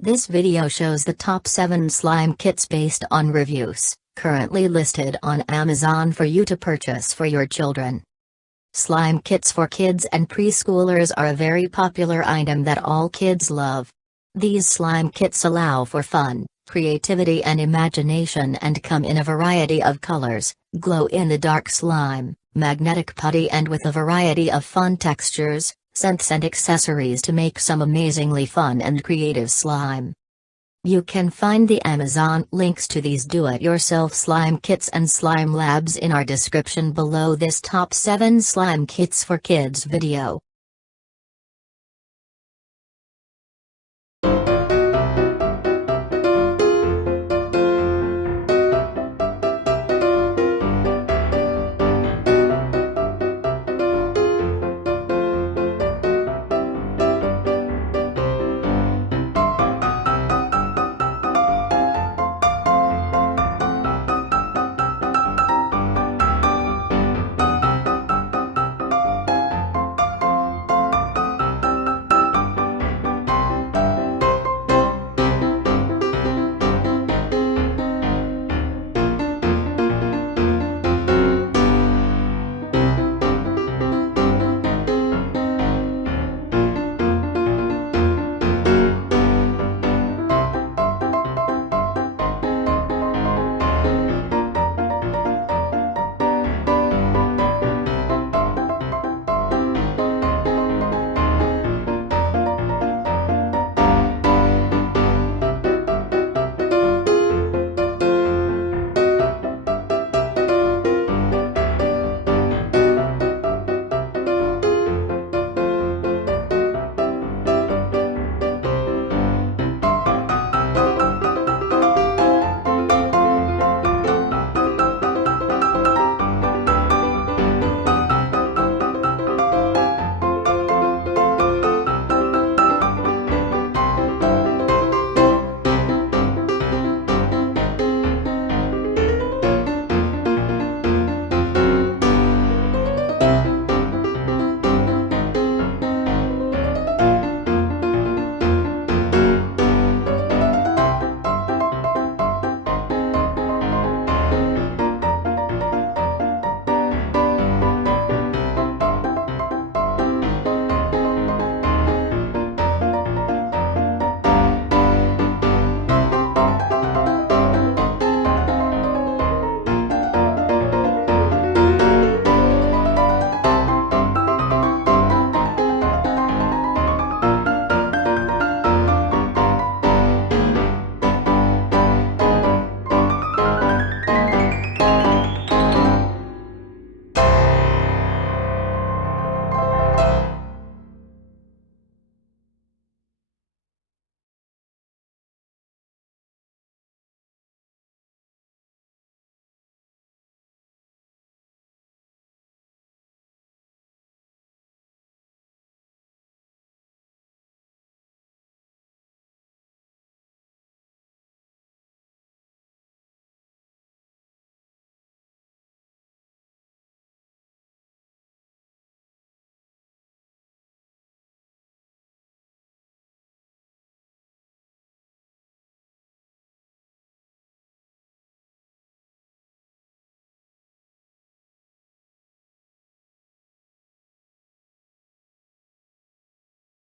This video shows the top 7 slime kits based on reviews, currently listed on Amazon for you to purchase for your children. Slime kits for kids and preschoolers are a very popular item that all kids love. These slime kits allow for fun, creativity and imagination and come in a variety of colors, glow-in-the-dark slime, magnetic putty and with a variety of fun textures, scents and accessories to make some amazingly fun and creative slime. You can find the Amazon links to these do-it-yourself slime kits and slime labs in our description below this top 7 slime kits for kids video.